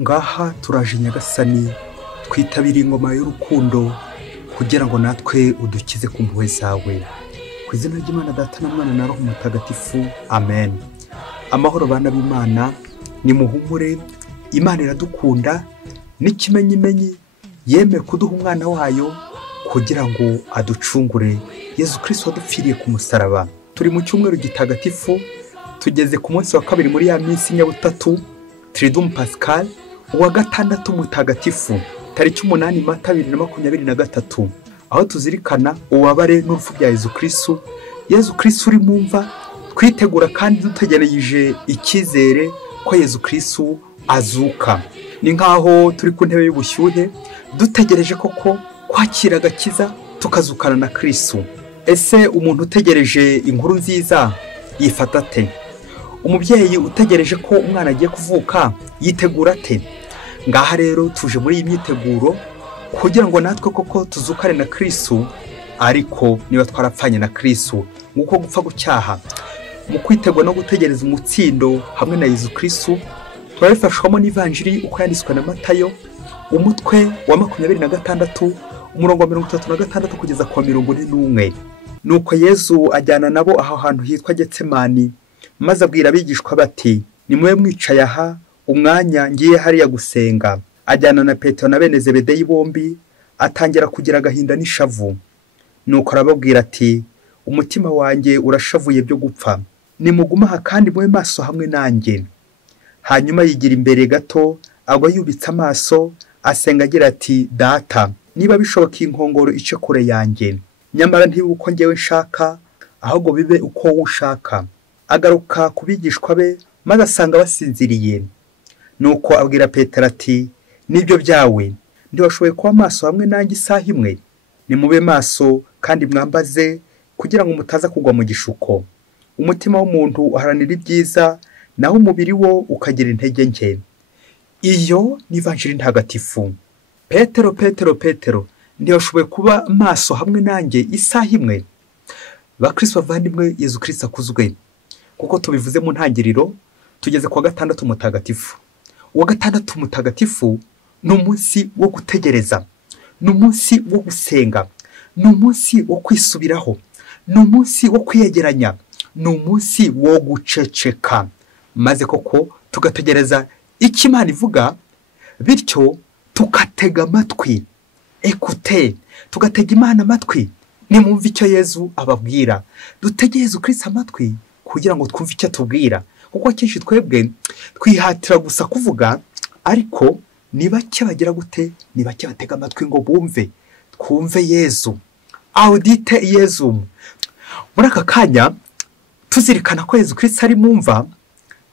ngaha turaje Nyagasani twitabiriye ingoma y'urukundo kugira ngo natwe udukize ku mpuhwe zawe. Ku izina ry'Imana Data na Mwana na Roho Mutagatifu, amen. Amahoro bana b'Imana, ni muhumure, Imana iradukunda, n'ikimenyimenyi yemeye kuduha umwana wayo kugira ngo aducungure. Yezu Kristo wadupfiriye ku musaraba. Turi mu cyumweru gitagatifu, tugeze ku munsi wa kabiri muri ya minsi nyabutatu, Triduum Pascal, uwa gatandatu mutagatifu, tariki 8 Mata 2023, aho tuzirikana ububabare n'urupfu bya Yezu Kristo. Yezu Kristo uri mumva, twitegura kandi dutegereje icyizere ko Yezu Kristo azuka. Ni nkaho turi ku ntebe y'ubushyuhe dutegereje koko kwakira agakiza tukazukana na Kristo. Ese umuntu utegereje inkuru nziza yifata ate? Umubyeyi utegereje ko umwana agiye kuvuka yitegura ate? Ngaha rero tuje muri iyi myiteguro kugira ngo natwe koko tuzukane na Kristo, ariko niba twarapfanye na Kristo nguko gupfa gucyaha. Mu kwitegura no gutegereza umutsindo hamwe na Yezu Kristo, twabifashwamo n'ivanjiri uko yanditswe na Matayo, umutwe wa 26 umurongo wa 36 kugeza kwa 41. Nuko Yezu ajyana nabo aho hantu hitwa Getsemani, maze abwira abigishwa bati, nimwe mwicaye aha umwanya ngiye hariya gusenga. Ajyana na Petero na bene Zebedeyi bombi, atangira kugira agahinda n'ishavu. Nuko arababwira ati, umutima wanjye urashavuye byo gupfa, nimuguma aha kandi mube maso hamwe nanjye. Hanyuma yigira imbere gato, agwa yubitse amaso, asenga agira ati, Data, niba bishoboka inkongoro ice kure yanjye, nyamara ntibe uko njyewe nshaka, ahubwo bibe uko wowe ushaka. Agaruka kubigishwa be, maze asanga basinziriye. Nuko abwira Petero ati, nibyo byawe, ndiwashoboye kuba maso hamwe nanjye isaha imwe? Nimube maso kandi mwambaze, kugira ngo mutaza kugwa mu gishuko. Umutima w'umuntu uharanira ibyiza, naho umubiri wo ukagira intege nke. Iyo ni ivanjiri ntagatifu. Petero, ndiwashoboye kuba maso hamwe nanjye isaha imwe? Bakristo bavandimwe, Yezu Kristo akuzwe. Kuko tubivuze mu ntangiriro, tugeze kwa gatandatu mutagatifu. Uwa gatandatu mutagatifu ni umunsi wo gutegereza, ni umunsi wo gusenga, ni umunsi wo kwisubiraho, ni umunsi wo kwiyegeranya, ni umunsi wo guceceka, maze koko tugategereza icyo Imana ivuga, bityo tukatega amatwi. Ekute, tugatega Imana amatwi. Nimwumve icyo Yezu ababwira. Dutege Yezu Kristo amatwi kugira ngo twumve icyo atubwira. Kuko akenshi twebwe twihatira gusa kuvuga, ariko niba cyo bagira gute, niba cyo batega amatwi ngo bumve. Twumve Yezu. Audite Yezu. Muri aka kanya tuzirikana ko Yezu Kristo ari mumva,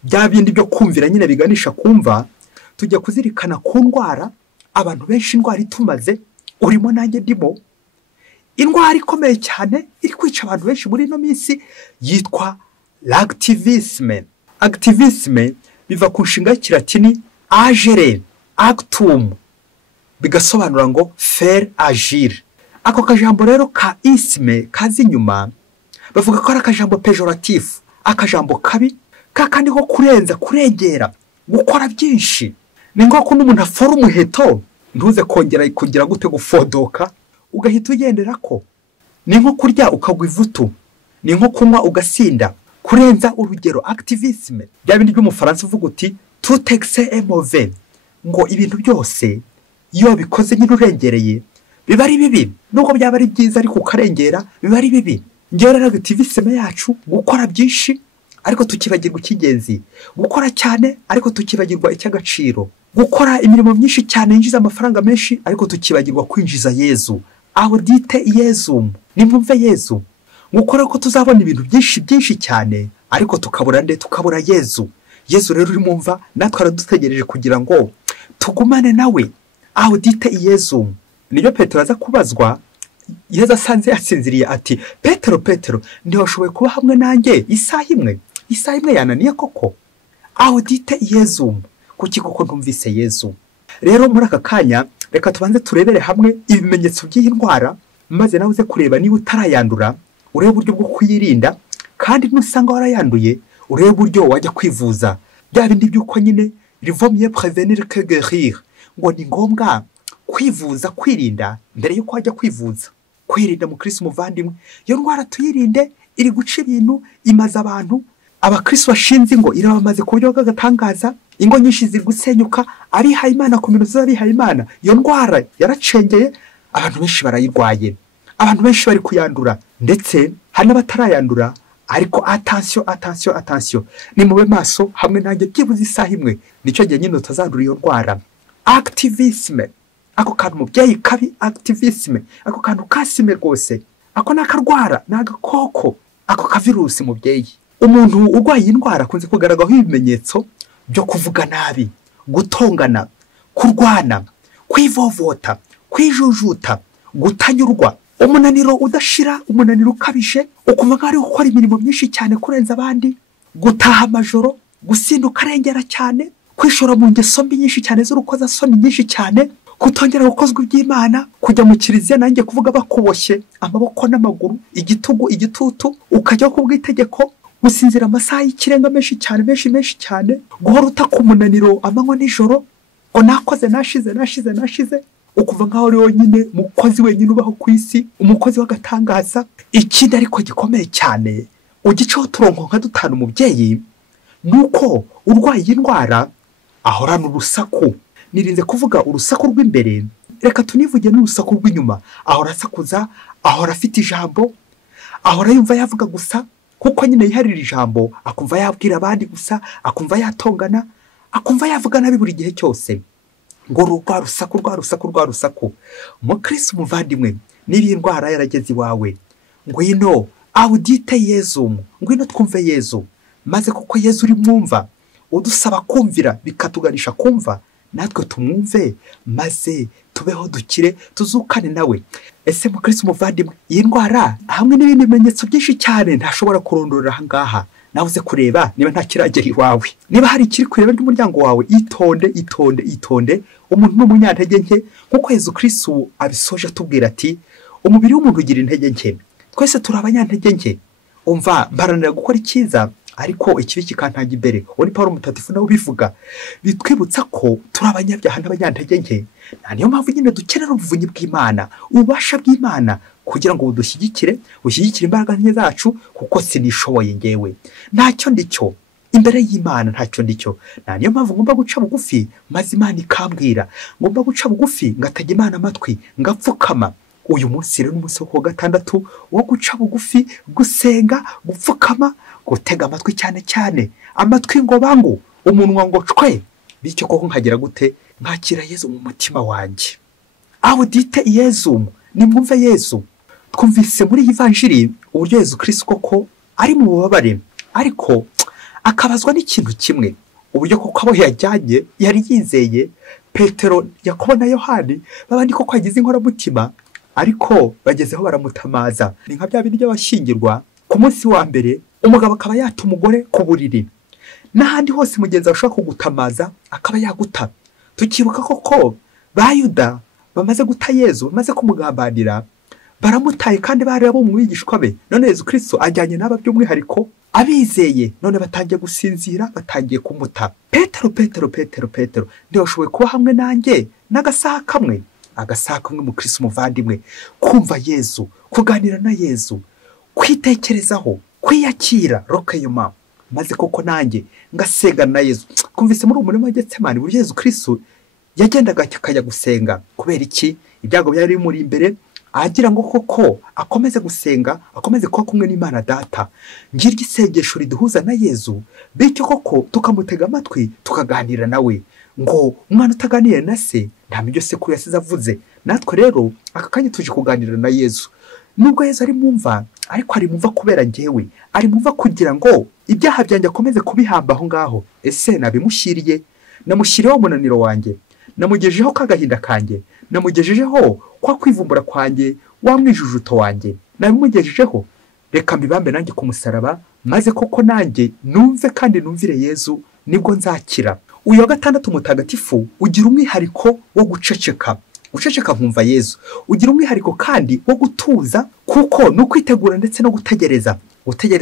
bya bindi byo kumvira nyine biganisha kumva, tujya kuzirikana ku ndwara. Abantu benshi indwara itumaze, urimo nanjye ndimo. Indwara ikomeye cyane iri kwica abantu benshi muri ino minsi yitwa l'activisme. Activisme biva ku nshinga y'ikilatini agere, actum, bigasobanura ngo faire agir. Ako kajambo rero ka isme kazi nyuma, bavuga ko ari akajambo pejoratif, akajambo kabi, kakandi ko kurenza, kurengera, gukora byinshi. Ni ngo n'umuntu afora umuheto, ntuze kongera kugira gute gufodoka, ugahita ugendera ko. Ni nko kurya ukagwa ivutu, ni nko kunywa ugasinda. Kurenza urugero, activisme. Bya bindi by'umufaransa uvuga uti tout excès est mauvais, ngo ibintu byose iyo bikoze nyine urengereye biba ari bibi. Nubwo byaba ari byiza ariko ukarengera biba ari bibi. Ngewe rero activisme yacu gukora byinshi ariko tukibagirwa icy'ingenzi, gukora cyane ariko tukibagirwa icy'agaciro, gukora imirimo myinshi cyane yinjiza amafaranga menshi ariko tukibagirwa kwinjiza Yezu. Audite Yezu. Nimwumve Yezu. Gukora ko tuzabona ibintu byinshi cyane ariko tukabura Yezu. Yezu rero uri mumva, natwe aradutegereje kugira ngo tugumane nawe. Audite Yezu. Niyo Petero aza kubazwa, Yezu asanze yasinziriye ati, Petero, ndiwashoboye kuba hamwe nanjye isaha imwe? Isaha imwe yananiye koko? Audite Yezu. Kuki koko ntumvise Yezu? Rero muri aka kanya reka tubanze turebere hamwe ibimenyetso by'iyi ndwara, maze nawe uze kureba niba utarayandura, urebe uburyo bwo kuyirinda, kandi nusanga warayanduye urebe uburyo wajya kwivuza. Bya bindi by'uko nyine il vaut mieux prévenir que guérir, ngo ni ngombwa kwivuza, kwirinda mbere yuko wajya kwivuza. Kwirinda mu Kristo muvandimwe, iyo ndwara tuyirinde, iri guca ibintu, imaze abantu. Abakristo bashinze ingo irabamaze ku buryo bw'agatangaza, ingo nyinshi ziri gusenyuka, abihaye Imana ku minuzo z'abihaye Imana. Iyo ndwara yaracengeye, abantu benshi barayirwaye, abantu benshi bari kuyandura, ndetse hari n'abatarayandura. Ariko attention, ni mube maso hamwe nanjye byibuze isaha imwe, nicyo gihe nyine utazandura iyo ndwara. Activisme, ako kantu mubyeyi kabi, activisme, ako kantu kasime rwose, ako nakarwara, nagakoko, ako kavirusi mubyeyi. Umuntu urwaye indwara akunze kugaragaho ibimenyetso byo kuvuga nabi, gutongana, kurwana, kwivovota, kwijujuta, gutanyurwa, umunaniro udashira, umunaniro ukabije, ukumva ko ari gukora imirimo myinshi cyane kurenza abandi, gutaha amajoro, gusinduka arengera cyane, kwishora mu ngeso mbi nyinshi cyane z'urukozasoni nyinshi cyane, kutongera gukozwa iby'Imana, kujya mu kiliziya nanjye kuvuga bakuboshye amaboko n'amaguru, igitugu, igitutu, ukajya kubw'itegeko, gusinzira amasaha y'ikirenga menshi cyane, guhora utaka umunaniro amanywa n'ijoro, ngo nakoze nashize, ukuva nkaho ari wenyine mukozi wenyine ubaho ku isi, umukozi w'agatangaza. Ikindi ariko gikomeye cyane ugiceho turonko nka dutanu umubyeyi, nuko urwaye indwara ahorana urusaku. Nirinze kuvuga urusaku rw'imbere, reka tunivuge n'urusaku rw'inyuma. Ahora asakuza, ahora afite ijambo, ahora yumva yavuga gusa, kuko nyine yiharira ijambo, akumva yabwira abandi gusa, akumva yatongana, akumva yavuga nabi buri gihe cyose. Ngo rwa rusaku. Mukristo muvandimwe, niba indwara yarageze iwawe, ngwino audite Yezu, ngwino twumve Yezu, maze kuko Yezu uri mwumva, udusaba kumvira bikatuganisha kumva, natwe tumwumve maze tubeho dukire, tuzukane nawe. Ese mukristo muvandimwe, iyi ndwara hamwe n'ibindi bimenyetso byinshi cyane ntashobora kurondorera aha ngaha, nawe uze kureba niba nta kiragera iwawe. Niba hari ikiri kureba ry'umuryango wawe, itonde. Umuntu n'umunyantege nke, nkuko Yezu Kristo abisoje atubwira ati, umubiri w'umuntu ugira intege nke, twese turi abanyantege nke. Umva, mbaranira gukora icyiza, ariko ikibi kikantanga imbere. Uri Pawulo mutagatifu nawe ubivuga, bitwibutsa ko turi abanyabyaha n'abanyantege nke. Niyo mpamvu nyine dukenera ubuvunyi bw'Imana, ububasha bw'Imana, kugira ngo bushyigikire imbaraga nke zacu, kuko sinishoboye ngewe, ntacyo ndicyo imbere y'Imana, ntacyo ndicyo. Niyo mpamvu ngomba guca bugufi, maze Imana ikambwira. Ngomba guca bugufi, ngatega Imana amatwi, ngapfukama. Uyu munsi rero n'umunsi wo gatandatu wo guca bugufi, gusenga, gupfukama, gutega amatwi cyane, amatwi ngo bangu, umunwa ngo cwe, bityo koko nkagira gute, nkakira Yezu mu mutima wanjye. Audite Yezu, nimwumve Yezu. Twumvise muri Evanjiri uburyo Yezu Kristo koko ari mu bubabare, ariko akabazwa n'ikintu kimwe, uburyo koko abo yajyanye yari yizeye, Petero, Yakobo na Yohani, babandi koko agize inkoramutima, ariko bagezeho baramutamaza. Ni nka bya bindi by'abashyingirwa, ku munsi wa mbere umugabo akaba yata umugore ku buriri, n'ahandi hose mugenzi ashobora kugutamaza akaba yaguta. Tukibuka koko ba Yuda bamaze guta Yezu, bamaze kumugambanira, baramutaye kandi bari abo mu bigishwa be. None Yezu Kristo ajyanye n'aba by'umwihariko, abizeye, none batangiye gusinzira, batangiye kumuta. Petero, ndiyo ushoboye kuba hamwe nanjye n'agasaha kamwe mu Kristo muvandimwe, kumva Yezu, kuganira na Yezu, kwitekerezaho, kwiyakira rokeyuma, maze koko nanjye ngasengana na Yezu. Kumvise muri umurimo wa Getsemani buryo Yezu Kristo yagendaga akajya gusenga. Kubera iki? Ibyago byari bimuri imbere, agira ngo koko akomeze gusenga, akomeze kuba kumwe n'Imana Data. Ngiryo isengesho riduhuza na Yezu, bityo koko tukamutega amatwi, tukaganira nawe. Ngo umwana utaganira na se ntamenya ibyo sekuru yasize avuze. Natwe rero aka kanya tuje kuganira na Yezu. Nubwo Yezu ari mumva, ariko ari mumva kubera njyewe, ari mumva kugira ngo ibyaha byanjye akomeze kubihamba aho ngaho. Ese nabimushyiriye? Namushyiriyeho umunaniro wanjye, namugejejeho kagahinda kanjye, namugejejeho kwa kwivumbura kwanjye, wa mwijujuto wanjye, nabimugejejeho. Reka mbibambe nanjye ku musaraba, maze koko nanjye numve kandi numvire Yezu, nibwo nzakira. Uyu wa gatandatu mutagatifu ugira umwihariko wo guceceka nkumva Yezu. Ugira umwihariko kandi wo gutuza, kuko no kwitegura ndetse no gutegereza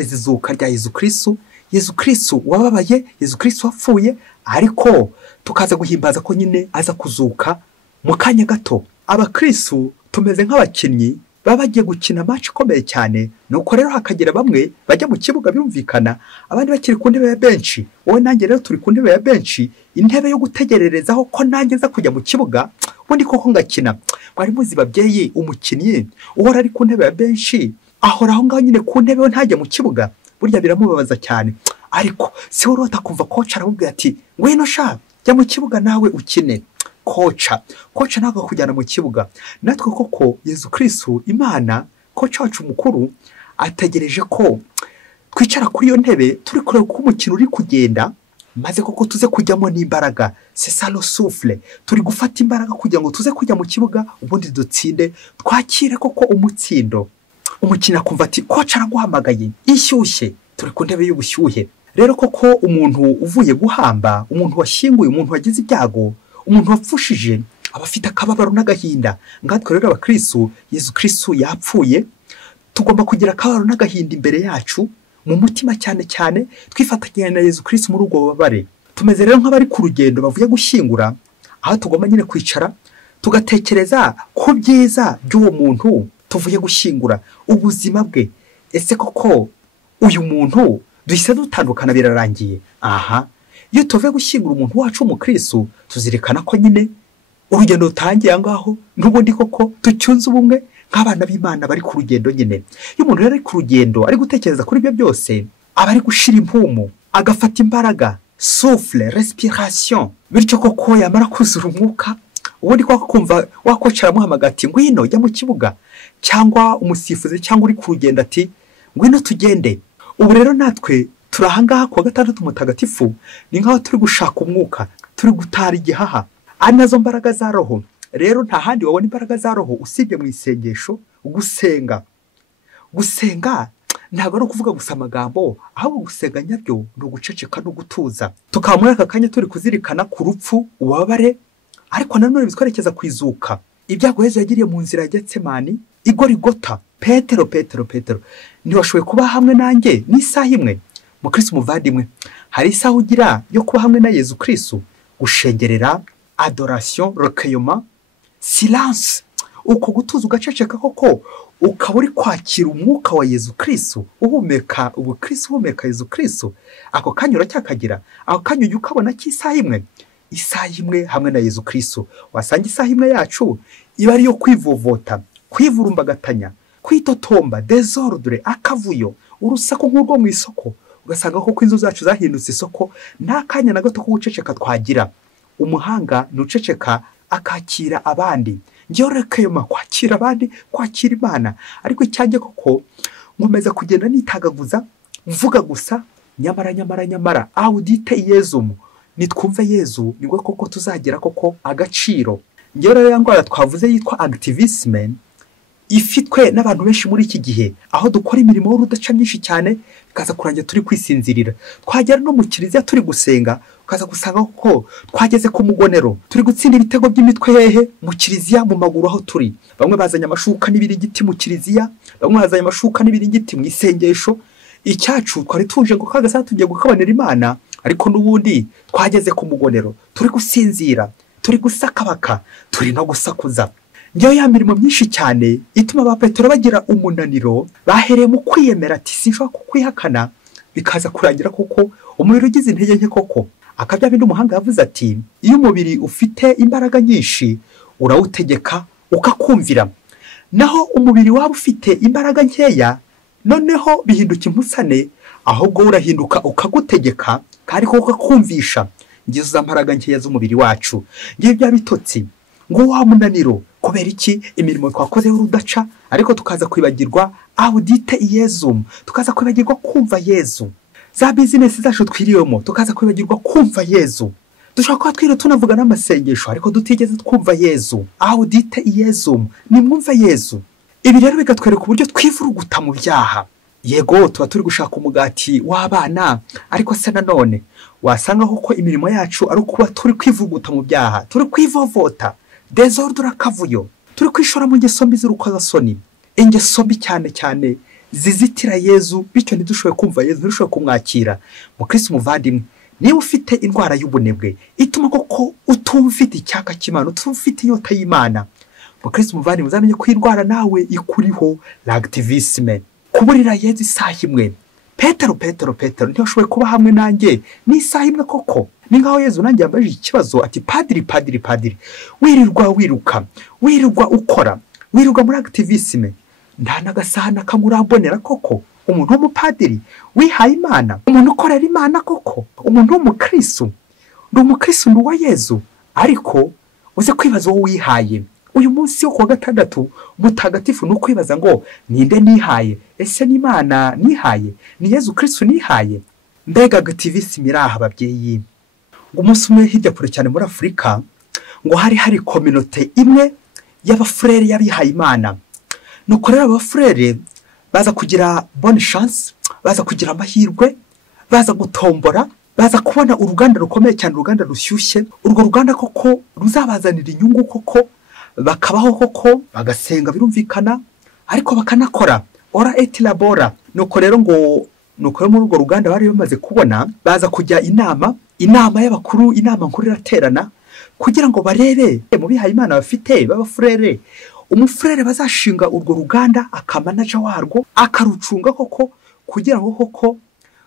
izuka rya Yezu Kristo. Yezu Kristo wababaye, Yezu Kristo wapfuye, ariko tukaza guhimbaza ko nyine aza kuzuka mu kanya gato. Abakristo tumeze nk'abakinnyi baba bagiye gukina match ikomeye cyane, nuko rero hakagira bamwe bajya mu kibuga birumvikana, abandi bakiri ku ntebe ya benshi. Wowe nanjye rero turi ku ntebe ya benshi, intebe yo gutegererezaho ko nanjye nza kujya mu kibuga ubundi koko ngakina. Mwari muzi babyeyi, umukinnyi uhora ari ku ntebe ya benshi ahora aho ngaho nyine ku ntebe, ntajya mu kibuga, burya biramubabaza cyane. Ariko si wowe utakumva coach aramubwira ati ngwino sha jya mu kibuga nawe ukine. Koca ntabwo kujyana mu kibuga. Natwe koko Yezu Kristo Imana koca wacu mukuru ategereje ko twicara kuri iyo ntebe turi kureba uko umukino uri kugenda, maze koko tuze kujyamo n'imbaraga. C'est ça le souffle. Turi gufata imbaraga kugira ngo tuze kujya mu kibuga ubundi dutsinde, twakire koko umutsindo. Umukino akumva ati koca araguhamagaye ishyushye, turi ku ntebe y'ubushyuhe. Rero koko umuntu uvuye guhamba, umuntu washyinguye, umuntu wagize ibyago, umuntu wapfushije aba afite akababaro n'agahinda. Ngatwe rero abakristo, Yezu Kristo yapfuye, tugomba kugira akababaro n'agahinda imbere yacu mu mutima cyane cyane, twifatanya na Yezu Kristo muri ubwo bubabare. Tumeze rero nk'abari ku rugendo bavuye gushyingura, aho tugomba nyine kwicara tugatekereza ku byiza by'uwo muntu tuvuye gushyingura, ubuzima bwe. Ese koko uyu muntu duhise dutandukana birarangiye? Aha, iyo tuvuye gushyingura umuntu wacu w'umukristo, tuzirikana ko nyine urugendo rutangiye ngaho n'ubundi koko tucyunze ubumwe nk'abana b'Imana bari ku rugendo nyine. Iyo umuntu rero ari ku rugendo ari gutekereza kuri ibyo byose, aba ari gushira impumu, agafata imbaraga, souffle, respiration, bityo koko yamara kuzura umwuka, ubundi koko kumva wakocara amuhamagara ati ngwino jya mu kibuga, cyangwa umusifuzi cyangwa uri ku rugendo ati ngwino tugende. Ubu rero natwe turahangaha kuwa gatandatu mutagatifu, ni nkaho turi gushaka umwuka, turi gutara igihaha, ari nazo mbaraga za roho. Rero nta handi wabona imbaraga za roho usibye mu isengesho, gusenga ntabwo ari ukuvuga gusa amagambo, ahubwo gusenga nyabyo ni uguceceka no gutuza. Tukaba muri aka kanya turi kuzirikana ku rupfu, ububabare, ariko nanone bitwerekeza ku izuka. Ibyago Yezu yagiriye mu nzira ya Getsemani, igorigota. Petero ntiwashoboye kuba hamwe nanjye n'isaha imwe. Mukristo muvandimwe, hari isaha ugira yo kuba hamwe na Yezu Kristo, gushengerera, adoration, recueillement, silence, uko gutuza ugaceceka koko, ukaba uri kwakira umwuka wa Yezu Kristo, uhumeka ubukristo, uhumeka Yezu Kristo. Ako kanya uracyakagira, ako kanya ujya ukabona ko isaha imwe hamwe na Yezu Kristo. Wasanga isaha imwe yacu iba ari yo kwivovota, kwivurumbagatanya, kwitotomba, desordre, akavuyo, urusaku nk'urwo mu isoko. Ugasanga ko inzu zacu zahindutse isoko, nta kanya na gato ko guceceka twagira. Umuhanga nuceceka akakira abandi. Ngiyo rekeyoma kwakira abandi, kwakira Imana. Ariko icyanjye koko nkomeza kugenda nitagaguza, mvuga gusa nyamara audite Yezu, nitwumve Yezu nibwo koko tuzagera koko agaciro. Ngiyo rero ya ndwara twavuze yitwa activisme, ifitwe n'abantu benshi muri iki gihe, aho dukora imirimo y'urudaca myinshi cyane, bikaza kurangira turi kwisinzirira. Twagera no mu kiliziya turi gusenga, ukaza gusanga ko twageze ku mugonero, turi gutsinda ibitego by'imitwe hehe mu kiliziya mu maguru aho turi. Bamwe bazanye amashuka n'ibiringiti mu kiliziya, bamwe bazanye amashuka n'ibiringiti mu isengesho. Icyacu twari tuje ngo kagasa tugiye gukabanira Imana, ariko n'ubundi twageze ku mugonero, turi gusinzira, turi gusakabaka, turi no gusakuza. Ngiyo ya mirimo myinshi cyane ituma ba Petero bagira umunaniro, bahereye mu kwiyemera ati sinshobora kukwihakana, bikaza kurangira koko umubiri ugize intege nke koko. Akabya bindi umuhanga yavuze ati iyo umubiri ufite imbaraga nyinshi urawutegeka ukakumvira, naho umubiri waba ufite imbaraga nkeya noneho bihinduka impusane, ahubwo urahinduka ukagutegeka kandi koko ukakumvisha. Ngizo za mbaraga nkeya z'umubiri wacu, ngiye bya bitotsi, ngo wa munaniro kubera iki imirimo twakoze y'urudaca, ariko tukaza kwibagirwa audite Yezu, tukaza kwibagirwa kumva Yezu. Za business zacu twiriyemo tukaza kwibagirwa kumva Yezu. Dushaka ko twire tunavuga n'amasengesho ariko dutigeze twumva Yezu. Audite Yezu, ni mwumva Yezu. Ibi rero bigatwereka uburyo twivuruguta mu byaha. Yego tuba turi gushaka umugati w'abana, ariko se nanone wasanga ko imirimo yacu ari kuba turi kwivuguta mu byaha, turi kwivovota, desordre, akavuyo, turi kwishora mu ngeso mbi z'urukozasoni, ingeso mbi cyane zizitira Yezu, bityo ntidushoboye kumva Yezu, ntidushoboye kumwakira. Mukristo muvandimwe, niba ufite indwara y'ubunebwe ituma koko utumfite icyaka cy'Imana, utumfite inyota y'Imana, mukristo muvandimwe uzamenye ko indwara nawe ikuriho l'activisme, kuburira Yezu isaha imwe. Petero ntiyashoboye kuba hamwe nanjye n'isaha imwe koko. Ni ngaho Yezu nanjye yambajije ikibazo ati padiri wirirwa wiruka, wirirwa ukora, wirirwa muri activisme, nta n'agasaha nakamurambonera koko? Umuntu w'umupadiri wihaye Imana, umuntu ukorera Imana koko, umuntu w'umukristo, ndi umukristo wa Yezu, ariko uze kwibaza wowe wihaye. Uyu munsi wo kuwa gatandatu mutagatifu ni ukwibaza ngo ninde nihaye? Ese ni Imana nihaye? Ni Yezu Kristo nihaye? Mbega activism iraha ababyeyi. Ngo umunsi umwe hirya kure cyane muri Afurika ngo hari community imwe y'abafrere y'abihaye Imana. Nuko rero abafrere baza kugira bonne chance, baza kugira amahirwe, baza gutombora, baza kubona uruganda rukomeye cyane, uruganda rushyushye, urwo ruganda koko ruzabazanira inyungu koko, bakabaho koko, bagasenga birumvikana, ariko bakanakora ora et labora. Nuko rero muri urwo ruganda bari bamaze kubona, baza kujya inama y'abakuru, inama nkuru iraterana kugira ngo barebe mu bihaye Imana bafite b'abafrere umufrere bazashinga urwo ruganda, akamanaja warwo akarucunga koko, kugira ngo koko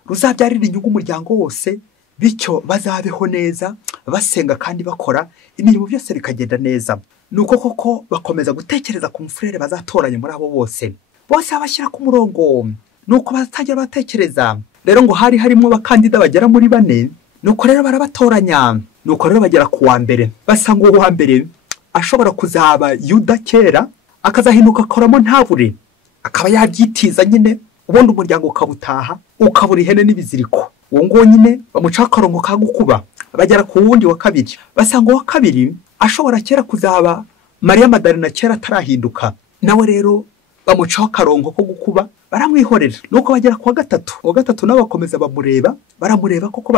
ruzabyarira inyungu umuryango wose, bityo bazabeho neza basenga kandi bakora imirimo byose bikagenda neza. Nuko koko bakomeza gutekereza ku mufrere bazatoranya muri abo bose abashyira ku murongo. Nuko batangira batekereza rero ngo harimo bakandida bagera muri 4. Nuko rero barabatoranya, nuko rero bagera ku wa mbere, basanga uwo wa mbere ashobora kuzaba Yuda kera, akazahinduka akoramo ntabure, akaba yabyitiza nyine, ubundi umuryango ukabutaha, ukabura ihene n'ibiziriko. Uwo ngo nyine bamuca akarongo ka gukuba. Bagera ku wundi wa kabiri, basanga uwa kabiri ashobora kera kuzaba Mariya Madalena kera atarahinduka, nawe rero bamuca akarongo ko gukuba, baramwihorera. Nuko bagera ku wa gatatu nawe bakomeza baramureba koko,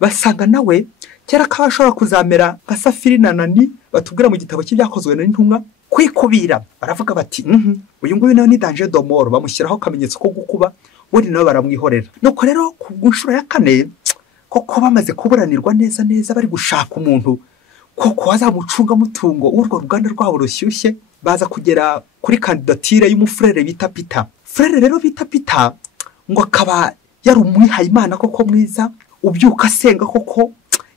basanga nawe kera kashobora kuzamera nka Safiri na Nani batubwira mu gitabo cy'ibyakozwe n'intumwa, kwikubira. Baravuga bati uyu nguyu nawe ni danger de mort, bamushyiraho akamenyetso ko gukuba, buri nawe baramwihorera. Nuko rero ku nshuro ya 4 koko bamaze kuburanirwa neza bari gushaka umuntu koko wazamucunga mutungo urwo ruganda rwabo rushyushye, baza kugera kuri kandidatire y'umufrere bita Peter. Frere rero bita Peter ngo akaba yari umwihaye Imana koko mwiza, ubyuka asenga koko,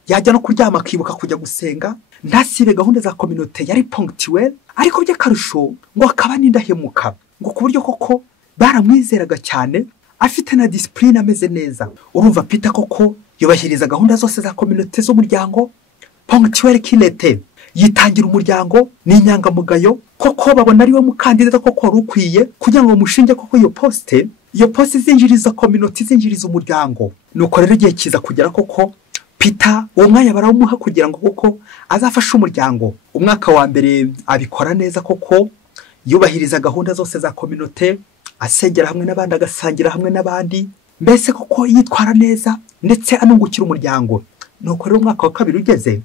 yajya no kuryama akibuka kujya gusenga, ntasibe gahunda za community, yari punctuel, ariko by'akarusho ngo akaba n'indahemuka, ngo ku buryo koko baramwizeraga cyane, afite na discipline ameze neza. Urumva Peter koko yubahiriza gahunda zose za community z'umuryango, punctuel kilete, yitangira umuryango n'inyangamugayo koko, babona ari we mukandida koko rukwiye kugira ngo mushinge koko iyo poste zinjiriza community, zinjiriza umuryango. Nuko rero igihe kiza kugera koko Peter uwo mwanya barawumuha kugira ngo koko azafashe umuryango. Umwaka wa mbere abikora neza koko, yubahiriza gahunda zose za community, asengera hamwe n'abandi, agasangira hamwe n'abandi, mbese koko yitwara neza ndetse anungukira umuryango. Nuko rero umwaka wa kabiri ugeze,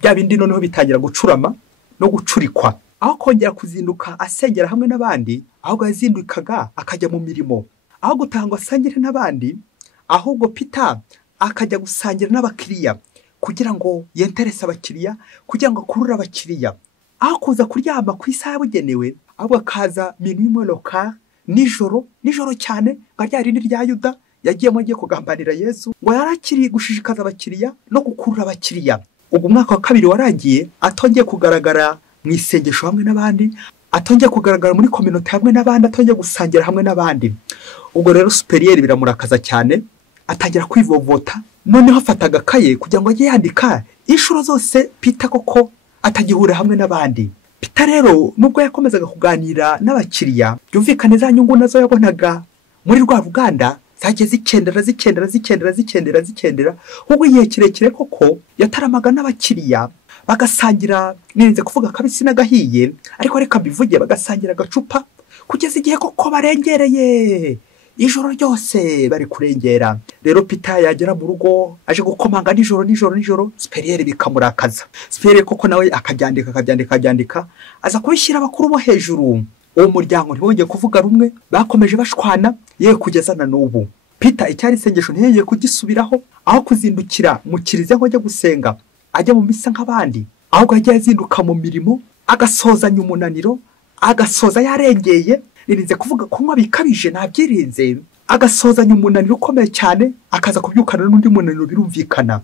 bya bindi noneho bitangira gucurama no gucurikwa. Aho kongera kuzinduka asengera hamwe n'abandi, ahubwo yazindukaga akajya mu mirimo. Aho gutangwa asangire n'abandi, ahubwo Peter akajya gusangira n'abakiriya kugira ngo yenterese abakiriya, kugira ngo akurure abakiriya. Aho kuza kuryama ku isaha yabugenewe, ahubwo akaza minuit local, nijoro cyane, nka rya rindi rya Yuda yagiyemo agiye kugambanira Yezu, ngo yarakiri gushishikaza abakiriya no gukurura abakiriya. Ubwo umwaka wa kabiri warangiye, atongeye kugaragara mu isengesho hamwe n'abandi, atongeye kugaragara muri community hamwe n'abandi, atongeye gusangira hamwe n'abandi. Ubwo rero superieur biramurakaza cyane, atangira kwivovota, noneho afata agakaye kugira ngo ajye yandika inshuro zose Peter koko atagihura hamwe n'abandi. Peter rero nubwo yakomezaga kuganira n'abakiriya, byumvikane za nyungu nazo yabonaga muri rwa ruganda zagiye zikendera, ubwo igihe kirekire koko yataramaga n'abakiriya, bagasangira, nirinze kuvuga kabisi n'agahiye, ariko reka mbivuge, bagasangira agacupa kugeza igihe koko barengereye ijoro ryose bari kurengera. Rero Peter yagera mu rugo aje gukomanga nijoro, superieur bikamurakaza. Superieur koko nawe akabyandika, aza kubishyira abakuru bo hejuru. Uwo muryango ntibongeye kuvuga rumwe, bakomeje bashwana, yewe kugeza na n'ubu. Peter icyari isengesho ntiyongeye kugisubiraho, aho kuzindukira mu kiliziya ngo ajye gusenga ajya mu misa nk'abandi, ahubwo ajya azinduka mu mirimo agasozanya umunaniro, agasoza yarengeye, nirinze kuvuga kunywa bikabije nabyirinze, agasozanya umunaniro ukomeye cyane, akaza kubyukana n'undi munaniro birumvikana.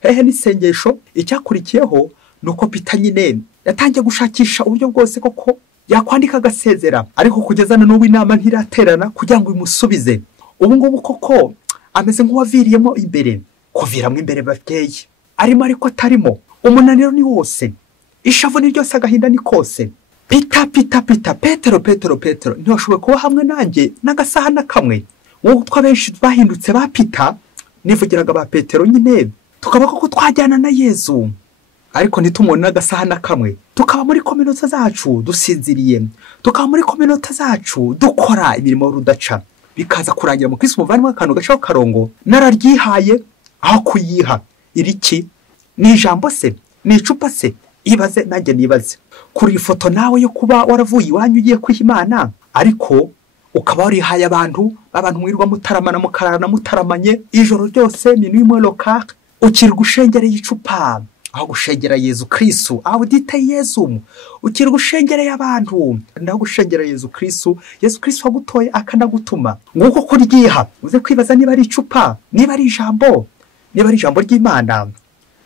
Hehe n'isengesho. Icyakurikiyeho nuko Peter nyine yatangiye gushakisha uburyo bwose koko yakwandika agasezera, ariko kugeza na n'ubu inama ntiraterana kugira ngo imusubize. Ubu ngubu koko ameze nk'uwaviriyemo imbere. Kuviramo imbere babyeyi, arimo ariko atarimo. Umunaniro ni wose, ishavu ni ryose, agahinda ni kose. Peter Petero ntiyashoboye kuba hamwe nanjye n'agasaha na kamwe. Wowe twabenshi bahindutse ba Peter, nivugiraga ba Petero nyine, tukaba koko twajyana na Yezu, ariko ntitumubone n'agasaha na kamwe. Tukaba muri kominota zacu dusinziriye, tukaba muri kominota zacu dukora imirimo y'urudaca, bikaza kurangira mu Kristo umuvandimwe akantu gacaho karongo nararyihaye aho kuyiha. Iriki ni ijambo se, ni icupa se? Ibaze nanjye nibaze. Kuri ifoto nawe yo kuba waravuye iwanyu ugiye kwiha Imana, ariko ukaba warihaye abantu mwirirwa mutaramana mukararana mutaramanye ijoro ryose, minuit imwe local, ukirwa ushengereye icupa aho gushengera Yezu Kristo, aho dite Yezu, ukirwa ushengereye abantu ndaho gushengera Yezu Kristo. Yezu Kristo wagutoye akanagutuma. Nguko kuryiha uze kwibaza niba ari icupa, niba ari ijambo, niba ari ijambo ry'Imana,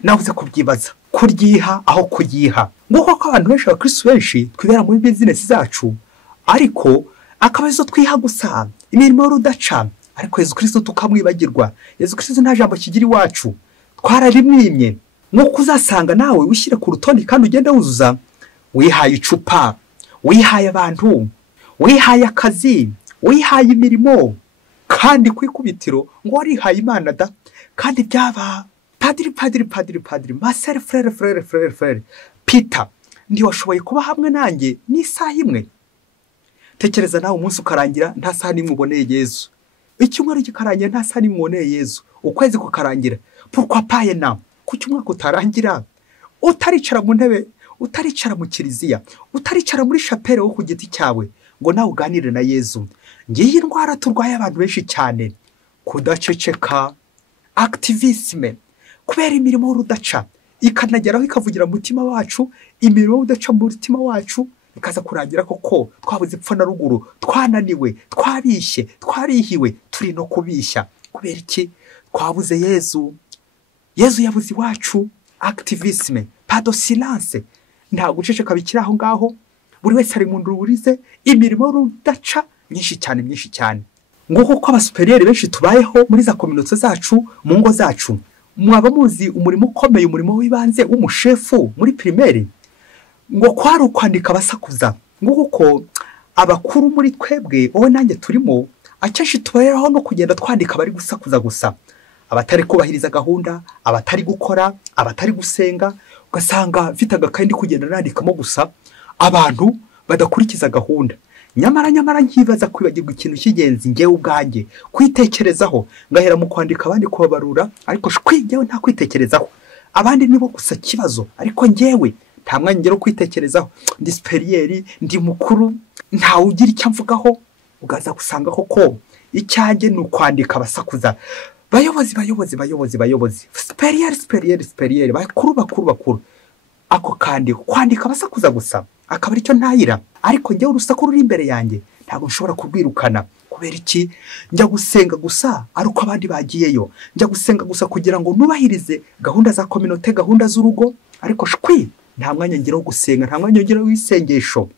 nawe uze kubyibaza. Kuryiha aho kuyiha. Nguko ko abantu benshi abakristo benshi twibera muri business zacu, ariko akabazo twiha gusa imirimo y'urudaca, ariko Yezu Kristo tukamwibagirwa. Yezu Kristo nta jambo kigira iwacu, twararimwimye. Nk'uko uzasanga nawe wishyire ku rutonde kandi ugenda wuzuza, wihaye icupa, wihaye abantu, wihaye akazi, wihaye imirimo, kandi kwikubitiro ngo warihaye Imana da. Kandi byaba padiri, masere frere. Peter ntiwashoboye kuba hamwe nanjye n'isaha imwe. Tekereza nawe umunsi ukarangira nta saha n'imwe uboneye Yezu, icyumweru kikarangira nta saha n'imwe uboneye Yezu, ukwezi kukarangira. Pourquoi pas na kuki umwaka utarangira utaricara mu ntebe, utaricara mu kiliziya, utaricara muri chapelle wo ku giti cyawe ngo nawe uganire na Yezu? Ngiye indwara turwaye abantu benshi cyane, kudaceceka, activisme, kubera imirimo y'urudaca ikanageraho ikavugira mu mutima wacu, imirimo y'urudaca mu mutima wacu ikaza kurangira koko twabuze ipfa na ruguru, twananiwe, twabishye, twarihiwe, turi no kubishya. Kubera iki? Twabuze Yezu. Yezu yabuze iwacu. Activisme, pas de silence, nta guceceka bikira aho ngaho. Buri wese ari mu ndururize, imirimo y'urudaca myinshi cyane. Nguko ko abasuperiere benshi tubayeho muri za communauté zacu, mu ngo zacu. Mwaba muzi umurimo ukomeye, umurimo w'ibanze w'umushefu muri primaire, ngo kwari ukwandika abasakuza. Nguko ko abakuru muri twebwe wowe nanjye turimo, akenshi tubayeho no kugenda twandika bari gusakuza gusa, abatari kubahiriza gahunda, abatari gukora, abatari gusenga. Ugasanga mfite agakayi ndi kugenda nandikamo gusa abantu badakurikiza gahunda. Nyamara nkibaza kwibagirwa ikintu cy'ingenzi ngewe ubwanjye, kwitekerezaho. Ngahera mu kwandika abandi kubabarura, ariko ngewe nta kwitekerezaho. Abandi nibo gusa kibazo, ariko ngewe nta mwanya ngero kwitekerezaho. Ndi superieri, ndi mukuru, ntawe ugira icyo mvugaho. Ugaza gusanga koko icyanjye ni ukwandika abasakuza. Bayobozi, superieri, bakuru. Ako kandi kwandika abasakuza gusa akaba aricyo ntayira, ariko njyewe urusaku ruri imbere yanjye ntabwo nshobora kurwirukana. Kubera iki? Njya gusenga gusa ari uko abandi bagiyeyo, njya gusenga gusa kugira ngo nubahirize gahunda za communauté, gahunda z'urugo, ariko nta mwanya ngiraho gusenga, nta mwanya ngiraho w'isengesho.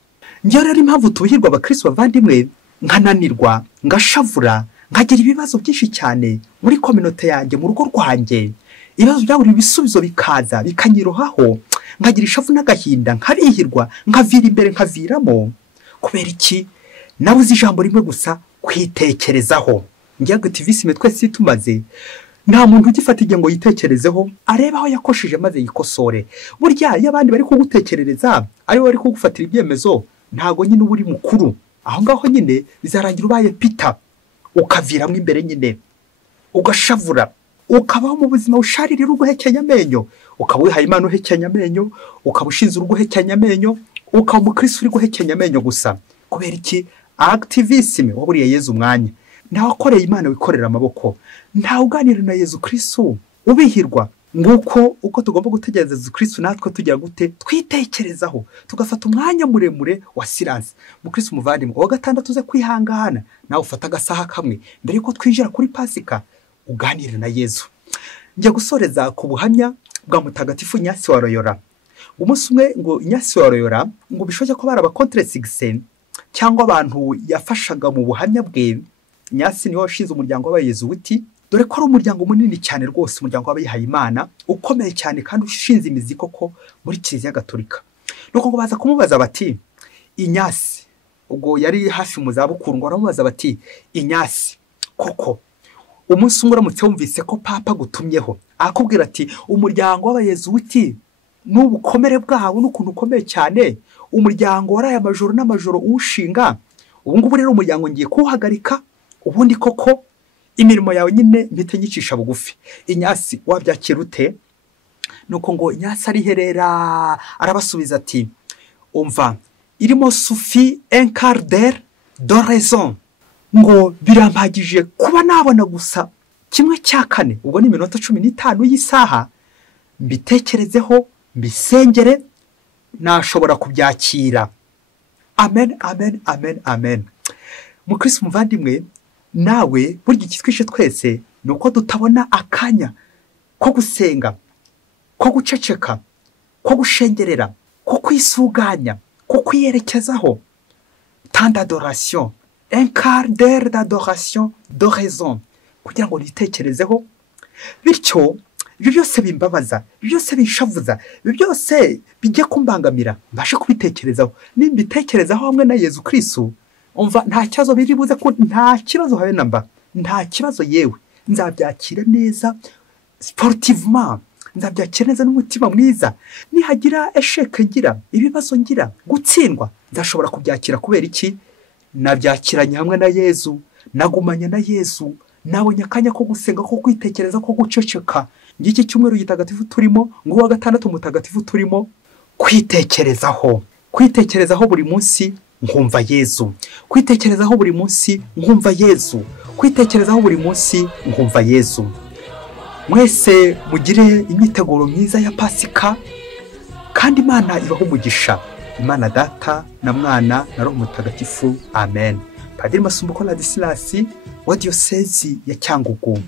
Njyewe rero impamvu tubihirwa abakristo bavandimwe, nkananirwa, ngashavura, nkagira ibibazo byinshi cyane muri communauté yanjye, mu rugo rwanjye. Ibibazo byaburi ibisubizo bikaza bikanyirohaho, nkagira ishavu n'agahinda, nkarihirwa, nkavira imbere nkaviramo. Kubera iki? Nabuze ijambo rimwe gusa, kwitekerezaho. Ngiye activisme twese tumaze, nta muntu ugifata igihe ngo yitekerezeho, areba aho yakosheje maze yikosore. Burya y'abandi bari kugutekerereza ari bari kugufatira ibyemezo, ntago nyine uri mukuru. Aho ngaho nyine bizarangira ubaye Peter, ukaviramo imbere nyine, ugashavura, ukabaho mu buzima usharira uguhekenya amenyo, ukaba wihaye Imana uhekenya amenyo, ukaba ushinze uruguhekenya amenyo, ukaba umukristo uri guhekenya amenyo gusa. Kubera iki? Activisme waburiye Yezu umwanya. ntawe akoreye Imana wikorera amaboko, ntawe uganira na Yezu Kristo ubihirwa. Nguko uko tugomba gutegereza Yezu Kristo natwe tugira gute twitekerezaho, tugafata umwanya muremure wa silence. Mukristo muvandimwe, uwa gatandatu uze kwihangana, nawe ufata agasaha kamwe mbere yuko twinjira kuri Pasika uganire na Yezu. Njya gusoreza ku buhamya bwa mutagatifu Inyasi wa Loyola. Umunsi umwe ngo Inyasi wa Loyola ngo bishoje ko baraba contre-sigsen cyangwa abantu yafashaga mu buhamya bwe. Inyasi niwe washinze umuryango w'abayezuwiti, dore ko ari umuryango munini cyane rwose, umuryango w'abihaye Imana ukomeye cyane kandi ushinze imizi koko muri Kiliziya Gatolika. Nuko ngo baza kumubaza bati, Inyasi, ubwo yari hafi mu zabukuru, ngo baramubaza bati, Inyasi koko umunsi umwe uramutse wumvise ko papa gutumyeho akubwira ati umuryango w'abayezuwiti n'ubukomere bwawo n'ukuntu ukomeye cyane, umuryango waraye amajoro n'amajoro uwushinga, ubu ngubu rero umuryango ngiye kuwuhagarika, ubundi koko imirimo yawe nyine mpite nyicisha bugufi, Inyasi wabyakira ute? Nuko ngo Inyasi ariherera arabasubiza ati, umva, irimo sufi un quart d'heure de raison, ngo birampagije kuba nabona gusa 1/4, ubwo ni iminota 15 y'isaha, mbitekerezeho mbisengere, nashobora kubyakira. Amen, amen, amen, amen. Mukristo muvandimwe, nawe burya ikitwishe twese nuko tutabona akanya ko gusenga, ko guceceka, ko gushengerera, ko kwisuganya, ko kwiyerekezaho. Temps d'adoration, un quart d'heure d'adoration de raison, kugira ngo nitekerezeho. Bityo ibyo byose bimbabaza, ibyo byose binshavuza, ibyo byose bijye kumbangamira, mbashe kubitekerezaho. Nimbitekerezaho hamwe na Yezu Kristo, umva nta kibazo biri buze, ko nta kibazo habe namba, nta kibazo, yewe nzabyakira neza sportivement, nzabyakira neza n'umutima mwiza. Nihagira esheke ngira, ibibazo ngira, gutsindwa, nzashobora kubyakira. Kubera iki? Nabyakiranye hamwe na Yezu, nagumanye na Yezu, nabonye akanya ko gusenga, ko kwitekereza, ko guceceka. Ngiki cyumweru gitagatifu turimo, ngo wa gatandatu mutagatifu turimo, kwitekerezaho, kwitekerezaho buri munsi nkumva Yezu, kwitekerezaho buri munsi nkumva Yezu, kwitekerezaho buri munsi nkumva Yezu. Mwese mugire imyiteguro myiza ya Pasika, kandi Imana ibaho umugisha. Imana Data na Mwana na Roho Mutagatifu. Amen. Padiri Masumbuko Ladislas wa Diocese ya Cyangugu.